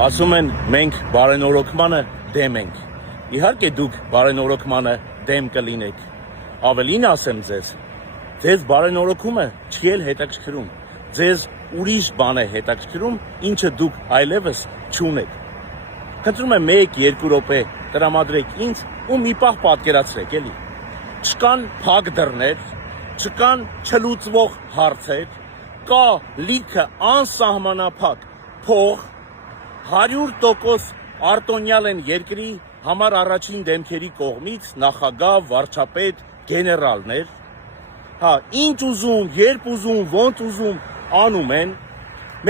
Ասում են մենք բարենորոգմանը դեմ ենք։ Իհարկե դուք բարենորոգմանը դեմ կլինեք։ Ավելին ասեմ ձեզ բարենորոգումը չի էլ հետաքրքրում։ Ձեզ ուրիշ բան է հետաքրքրում, ինչը դուք այլևս չունեք։ Խնդրում եմ 1-2 րոպե տրամադրեք ինձ ու մի պահ պատկերացրեք, էլի։ Չկան փակ դռներ, չկան չլուծվող հարցեր, կա լիքը անսահմանափակ փող, 100% արտոնյալ են երկրի համար առաջին դեմքերի կողմից նախագահ, վարչապետ, գեներալներ, հա, ինչ ուզում, երբ ուզում, ոնց ուզում անում են,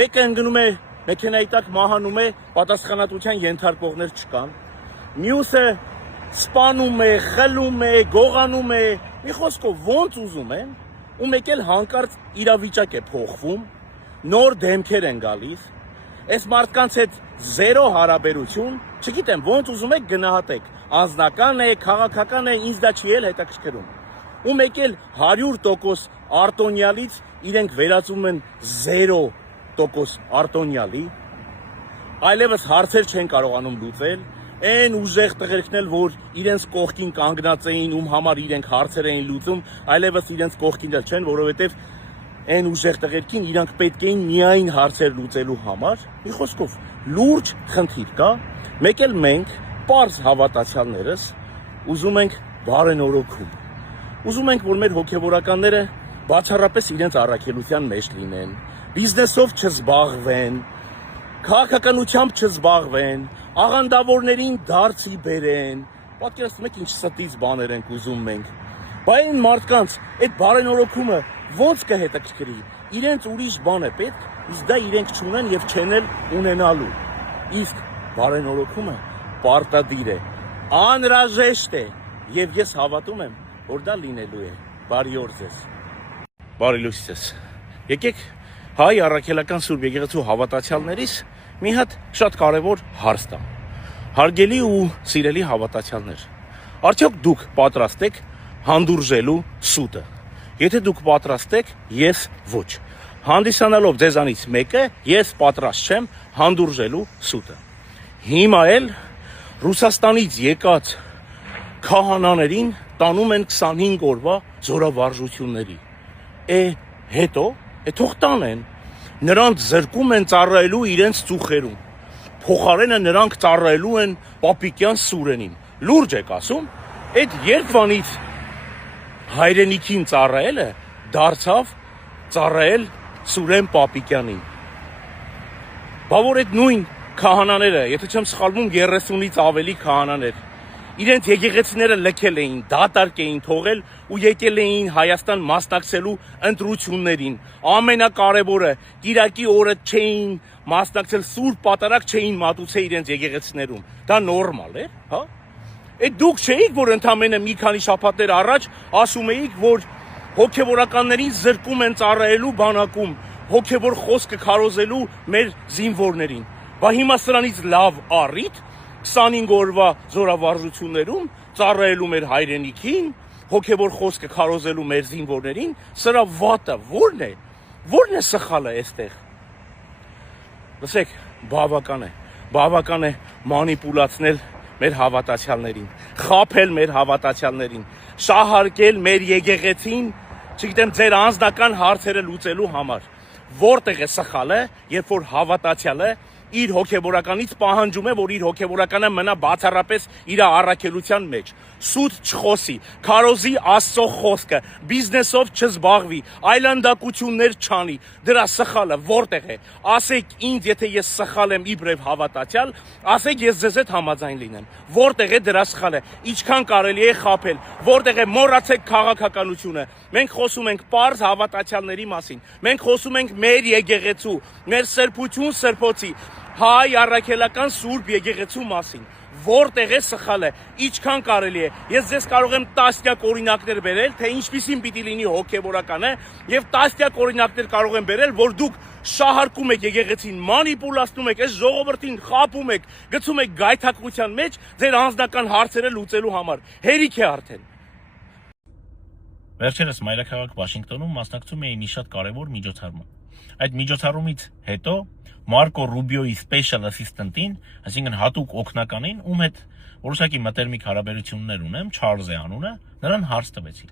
մեկը ընկնում է, մեքենայի տակ մահանում է, պատասխանատվության ենթարկվողներ չկան, մյուսը սպանում է, խլում է, գողանում է, մի խոսքով ոնց ուզում են, ու մեկ էլ հանկարծ իրավիճակ է փոխվում, նոր դեմքեր են գալիս, այս մարդկանց հետ զերո հարաբերություն, չգիտեմ, ոնց ուզում եք գնահատեք, անձնական է, քաղաքական է, ինձ դա չի էլ հետաքրքրում, ու մեկ էլ 100% արտոնյալից իրենք վերածում են 0% արտոնյալի, այլևս հարցեր չեն կարողանում լուծել, այն ուժեղ տղերքն էլ, որ իրենց կողքին կանգնած էին, ում համար իրենք հարցեր էին լուծում, այլևս իրենց կողքին էլ չեն, որովհետև այն ուժեղ տղերքին իրանք պետք էին միայն հարցեր լուծելու համար, մի խոսքով լուրջ խնդիր կա, մեկ էլ մենք, պարզ հավատացյալներս, ուզում ենք բարենորոգում, ուզում ենք, որ մեր հոգևորականները բացառապես իրենց առաքելության մեջ լինեն, բիզնեսով չզբաղվեն, քաղաքականությամբ չզբաղվեն, աղանդավորներին դարձի բերեն, պատկերացնում եք ինչ ստից բաներ ենք ուզում մենք, բա այն մարդկանց այդ բարենորոգումը ոնց կհետաքրքրի, իրենց ուրիշ բան է պետք, իսկ դա իրենք չունեն եւ չեն էլ ունենալու, իսկ բարենորոգումը պարտադիր է, անհրաժեշտ է եւ ես հավատում եմ, որ դա լինելու է, բարի օր ձեզ, բարի լույս ձեզ, եկեք հայ առաքելական Սուրբ Եկեղեցու հավատացյալներից մի հատ շատ կարևոր հարց տամ, հարգելի ու սիրելի հավատացյալներ, արդյոք դուք պատրաստ եք հանդուրժելու սուտը, եթե դուք պատրաստ եք, ես ոչ, հանդիսանալով ձեզանից մեկը, ես պատրաստ չեմ հանդուրժելու սուտը, հիմա էլ Ռուսաստանից եկած քահանաներին տանում են 25 օրվա զորավարժությունների, հետո, թող տանեն, նրանց զրկում են ծառայելու իրենց ծուխերում, փոխարենը նրանք ծառայելու են Պապիկյան Սուրենին, լուրջ եք ասում, այդ երբվանից հայրենիքին ծառայելը դարձավ ծառայել Սուրեն Պապիկյանին, բա որ այդ նույն քահանաները, եթե չեմ սխալվում 30-ից ավելի քահանաներ, իրենց եկեղեցիները լքել էին, դատարկ էին թողել ու եկել էին Հայաստան մասնակցելու ընտրություններին, ամենակարևորը կիրակի օրը չէին մասնակցել, սուրբ պատարագ չէին մատուցել իրենց եկեղեցիներում, դա նորմալ է, հա? Այդ դուք չէիք, որ ընդամենը մի քանի շաբաթներ առաջ ասում էիք, որ հոգևորականներին զրկում են ծառայելու բանակում, հոգևոր խոսքը քարոզելու մեր զինվորներին, բա հիմա սրանից լավ առիթ 25 օրվա զորավարժություններում ծառայելու մեր հայրենիքին, հոգևոր խոսքը քարոզելու մեր զինվորներին, սրա վատը ո՞րն է սխալը այստեղ։ Լսեք, բավական է մանիպուլացնել մեր հավատացյալներին, խաբել մեր հավատացյալներին, շահարկել մեր եկեղեցին, չգիտեմ, ձեր անձնական հարցերը լուծելու համար։ Որտեղ է սխալը, երբ որ հավատացյալը իր հոգևորականից պահանջում է, որ իր հոգևորականը մնա բացառապես իր առաքելության մեջ, սուտ չխոսի, քարոզի Աստծո խոսքը, բիզնեսով չզբաղվի, այլանդակություններ չանի, դրա սխալը որտեղ է, ասեք ինձ, եթե ես սխալ եմ իբրև հավատացյալ, ասեք ես ձեզ հետ համաձայն լինեմ, որտեղ է դրա սխալը, ինչքան կարելի է խաբել, որտեղ է մոռացեք քաղաքականությունը, մենք խոսում ենք պարզ հավատացյալների մասին, մենք խոսում ենք մեր եկեղեցու, մեր սրբություն սրբոցի, հայ առաքելական Սուրբ Եկեղեցու մասին, որտեղ է սխալը, ինչքան կարելի է, ես ձեզ կարող եմ տասնյակ օրինակներ բերել, թե ինչպիսին պիտի լինի հոգևորականը, եւ տասնյակ օրինակներ կարող եմ բերել, որ դուք շահարկում եք եկեղեցին, մանիպուլացնում եք, այս ժողովրդին խաբում եք, գցում եք գայթակղության մեջ ձեր անձնական հարցերը լուծելու համար, հերիք է արդեն։ Վերջերս Մայրաքաղաք Վաշինգտոնում մասնակցում էի մի շատ կարևոր միջոցառման։ Այդ միջոցառումից հետո Մարկո Ռուբիոյի special assistant-ին, այսինքն հատուկ օգնականին, ում հետ որոշակի մտերմիկ հարաբերություններ ունեմ, Չարլզ է անունը, նրան հարց տվեցի։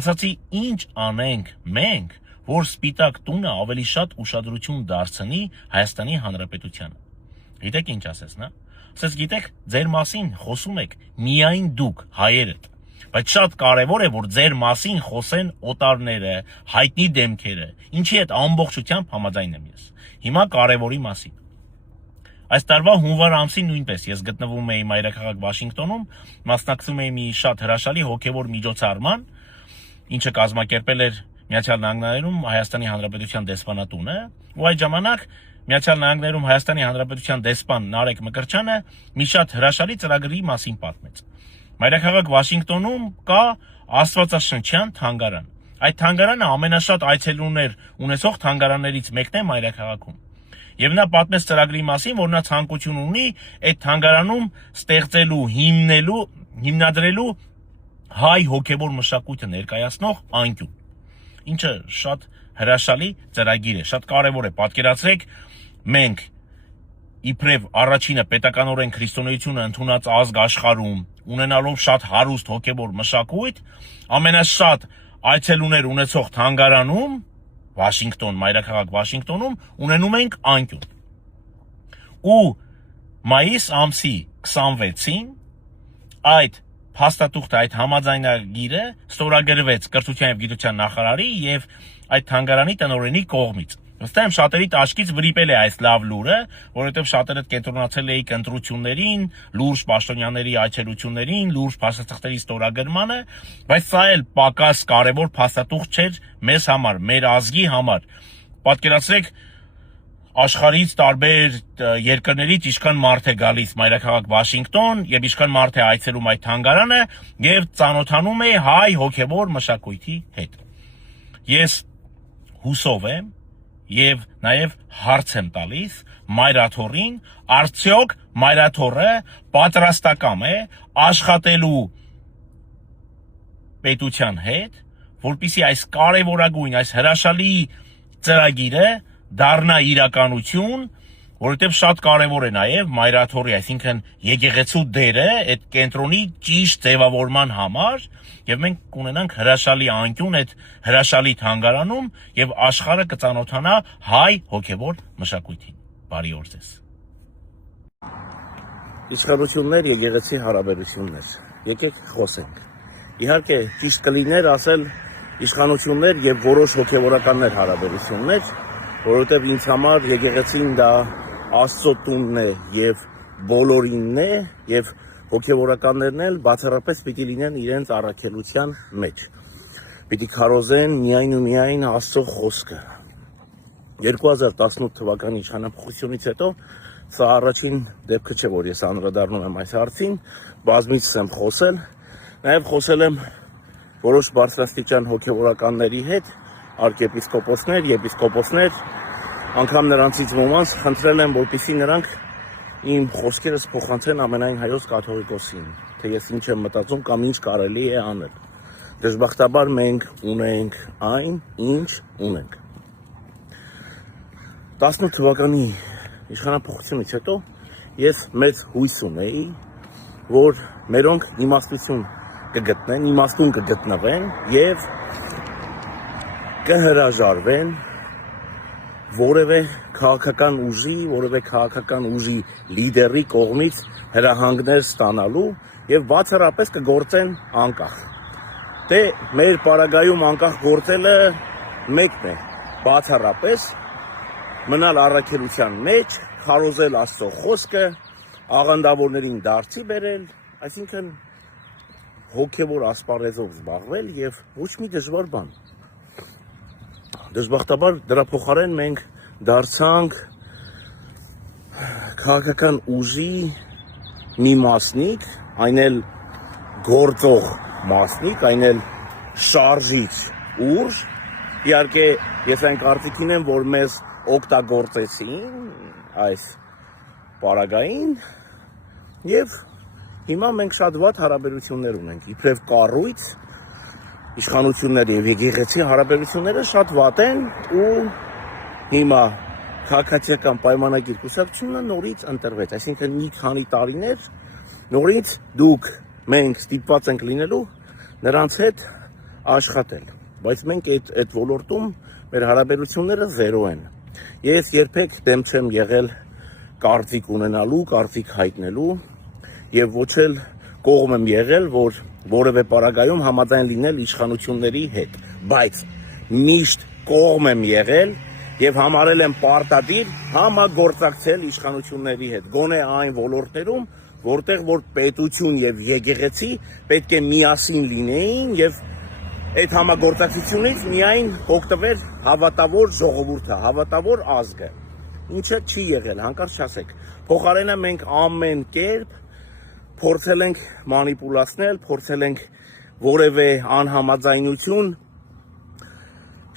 Ասացի, ինչ անենք մենք, որ Սպիտակ տունը ավելի շատ ուշադրություն դարձնի Հայաստանի Հանրապետությանը։ Գիտեք ինչ ասես, նա։ Ասես գիտեք, ձեր մասին խոսում եք միայն դուք, հայերդ, բայց շատ կարևոր է, որ ձեր մասին խոսեն օտարները, հայտնի դեմքերը, ինչի հետ ամբողջությամբ համաձայն եմ ես։ Հիմա կարևորի մասին։ Այս տարվա հունվար ամսին նույնպես ես գտնվում էի մայրաքաղաք Վաշինգտոնում, մասնակցում էի մի շատ հրաշալի հոգևոր միջոցառման, ինչը կազմակերպել էր Միացյալ Նահանգներում Հայաստանի Հանրապետության դեսպանատունը, ու այդ ժամանակ Միացյալ Նահանգներում Հայաստանի Հանրապետության դեսպան Նարեկ Մկրտչյանը մի շատ հրաշալի ծրագրի մասին պատմեց։ Մայրաքաղաք Վաշինգտոնում կա Աստվածաշնչյան թանգարան։ Այդ թանգարանը ամենաշատ այցելուներ ունեցող թանգարաններից մեկն է մայրաքաղաքում։ Եվ նա պատմեց ծրագրի մասին, որ նա ցանկություն ունի այդ թանգարանում ստեղծելու, հիմնադրելու հայ հոգևոր մշակույթը ներկայացնող անկյուն, ինչը շատ հրաշալի ծրագիր է, շատ կարևոր է։ Պատկերացրեք, մենք իբրև առաջինը պետականորեն քրիստոնեությունը ընդունած ազգ աշխարհում, ունենալով շատ հարուստ հոգևոր մշակույթ, ամենաշատ այցելուներ ունեցող թանգարանում, Վաշինգտոն, մայրաքաղաք Վաշինգտոնում ունենում ենք անկյուն։ Ու մայիս ամսի 26-ին այդ փաստաթուղթը, այդ համաձայնագիրը ստորագրվեց Կրթության եւ Գիտության նախարարի եւ այդ թանգարանի տնօրենի կողմից։ Վստահ եմ շատերի տաշկից վրիպել է այս լավ լուրը, որովհետեւ շատերը կենտրոնացել էի ընտրություններին, լուրջ պաշտոնյաների այցելություններին, լուրջ փաստաթղթերի ստորագրմանը, բայց սա էլ պակաս կարևոր փաստաթուղթ չէր մեզ համար, մեր ազգի համար։ Պատկերացրեք, աշխարհից տարբեր երկրներից ինչքան մարդ է գալիս մայրաքաղաք Վաշինգտոն եւ ինչքան մարդ է այցելում այդ թանգարանը եւ ծանոթանում է հայ հոգևոր մշակույթի հետ։ Ես հուսով եմ եւ նաեւ հարց եմ տալիս մայրաթորին, արդյոք մայրաթորը պատրաստակամ է աշխատելու պետության հետ, որպեսզի այս կարևորագույն, այս հրաշալի ծրագիրը դառնա իրականություն, որովհետև շատ կարևոր է նաև մայրաթորի, այսինքն եկեղեցու դերը այդ կենտրոնի ճիշտ ձևավորման համար, եւ մենք կունենանք հրաշալի անկյուն այդ հրաշալի թանգարանում եւ աշխարհը կծանոթանա հայ հոգևոր մշակույթին։ Բարի օր ձեզ։ Իշխանություններ, եկեղեցի հարաբերություններ։ Եկեք խոսենք։ Իհարկե ճիշտ կլիներ ասել իշխանություններ եւ որոշ հոգևորականներ հարաբերություններ, որովհետև ինձ համար եկեղեցին դա Աստծո տունն է եւ բոլորինն է եւ հոգևորականներն էլ բացառապես պիտի լինեն իրենց առաքելության մեջ։ Պիտի քարոզեն միայն ու միայն Աստծո խոսքը։ 2018 թվականի իշխանափոխությունից հետո սա առաջին դեպքը չէ, որ ես անդրադառնում եմ այս հարցին, բազմիցս եմ խոսել, նաեւ խոսել եմ որոշ բարձրաստիճան հոգևորականների հետ, arczepiskopոսներ, եպիսկոպոսներ, անգամ նրանցից ոմանց խնդրել եմ, որպեսզի նրանք իմ խոսքերս փոխանցեն ամենայն հայոց կաթողիկոսին, թե ես ինչ եմ մտածում կամ ինչ կարելի է անել։ Դժբախտաբար մենք ունենք այն, ինչ ունենք։ 18 թվականի իշխանափոխությունից հետո ես մեծ հույս ունեի, որ մերոնք իմաստություն կգտնեն, իմաստուն կգտնվեն եւ կհրաժարվեն որևէ քաղաքական ուժի լիդերի կողմից հրահանգներ ստանալու եւ բացառապես կգործեն անկախ։ Դե մեր պարագայում անկախ գործելը մեկն է, բացառապես մնալ առաքելության մեջ, քարոզել Աստծո խոսքը, աղանդավորներին դարձի բերել, այսինքն հոգևոր ասպարեզով զբաղվել եւ ոչ մի դժվար բան։ Դժբախտաբար դրա փոխարեն մենք դարձանք քաղաքական ուժի մի մասնիկ, այն էլ գործող մասնիկ, այն էլ շարժիչ ուժ։ Իհարկե ես այն կարծիքին եմ, որ մեզ օգտագործեցին այս պարագային եւ հիմա մենք շատ վատ հարաբերություններ ունենք, իբրև կառույց իշխանությունների եւ եկեղեցի հարաբերությունները շատ վատ են ու հիմա քաղաքացիական պայմանագիր կուսակցությունը նորից ընտրվեց, այսինքն մի քանի տարիներ նորից մենք ստիպված ենք լինելու նրանց հետ աշխատել, բայց մենք այդ ոլորտում մեր հարաբերությունները զերո են։ Ես երբեք դեմ չեմ եղել կարծիք ունենալու, կարծիք հայտնելու եւ ոչ էլ կողմ եմ եղել, որ որևէ պարագայում համաձայն լինել իշխանությունների հետ, բայց միշտ կողմ եմ եղել եւ համարել եմ պարտադիր համագործակցել իշխանությունների հետ, գոնե այն ոլորտներում, որտեղ որ պետություն եւ եկեղեցի պետք է միասին լինեին եւ այդ համագործակցությունից միայն օգտվեր հավատավոր ժողովուրդը, հավատավոր ազգը, ինչը չի եղել, հանկարծ չասեք։ Փոխարենը մենք ամեն կերպ փորձել ենք մանիպուլացնել, փորձել ենք որևէ անհամաձայնություն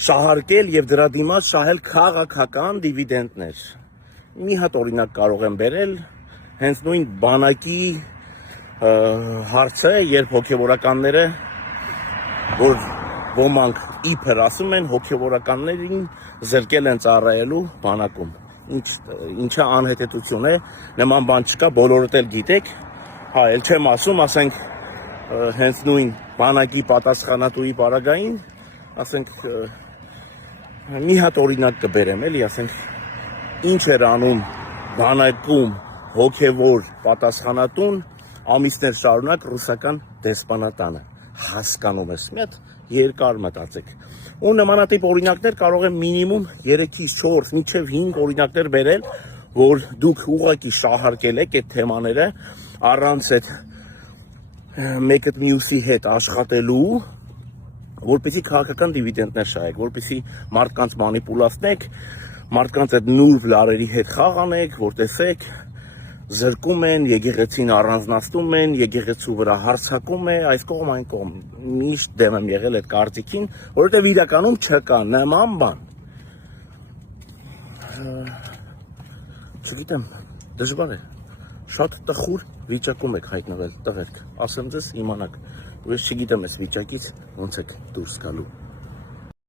շահարկել եւ դրա դիմաց շահել քաղաքական դիվիդենդներ։ Մի հատ օրինակ կարող եմ բերել, հենց նույն բանակի հարցը, երբ հոգևորականները, որ ոմանք իբր ասում են, հոգևորականներին զրկել են ծառայելու բանակում։ Ինչա անհետեցություն է, նման բան չկա, բոլորդ էլ գիտեք, էլ չեմ ասում, ասենք հենց նույն բանակի պատասխանատուի պարագային, ասենք մի հատ օրինակ կբերեմ, էլի, ասենք ինչ էր անում բանակում հոգևոր պատասխանատուն ամիսներ շարունակ ռուսական դեսպանատանը, հասկանում ես, մի հատ երկար մտածեք։ Ու նմանատիպ օրինակներ կարող եմ մինիմում 3-ից 4, մինչև 5 օրինակներ բերել, որ դուք ուղղակի շահարկել եք այդ թեմաները առանց այդ մեկը մյուսի հետ աշխատելու, որպեսզի քաղաքական դիվիդենդներ շահեք, որպեսզի մարդկանց մանիպուլացնեք, մարդկանց այդ նուրբ լարերի հետ խաղ անեք, որ տեսեք, զրկում են, եկեղեցին առանձնացնում են, եկեղեցու վրա հարձակում է, այս կողմ այն կողմ, միշտ դեմ եմ եղել այդ կարծիքին, որովհետև իրականում չկա նման բան։ Չգիտեմ, դժվար է, շատ տխուր վիճակում եք հայտնվել, տղերք, ասեմ ձեզ իմանաք, ու ես չգիտեմ այս վիճակից ոնց եք դուրս գալու։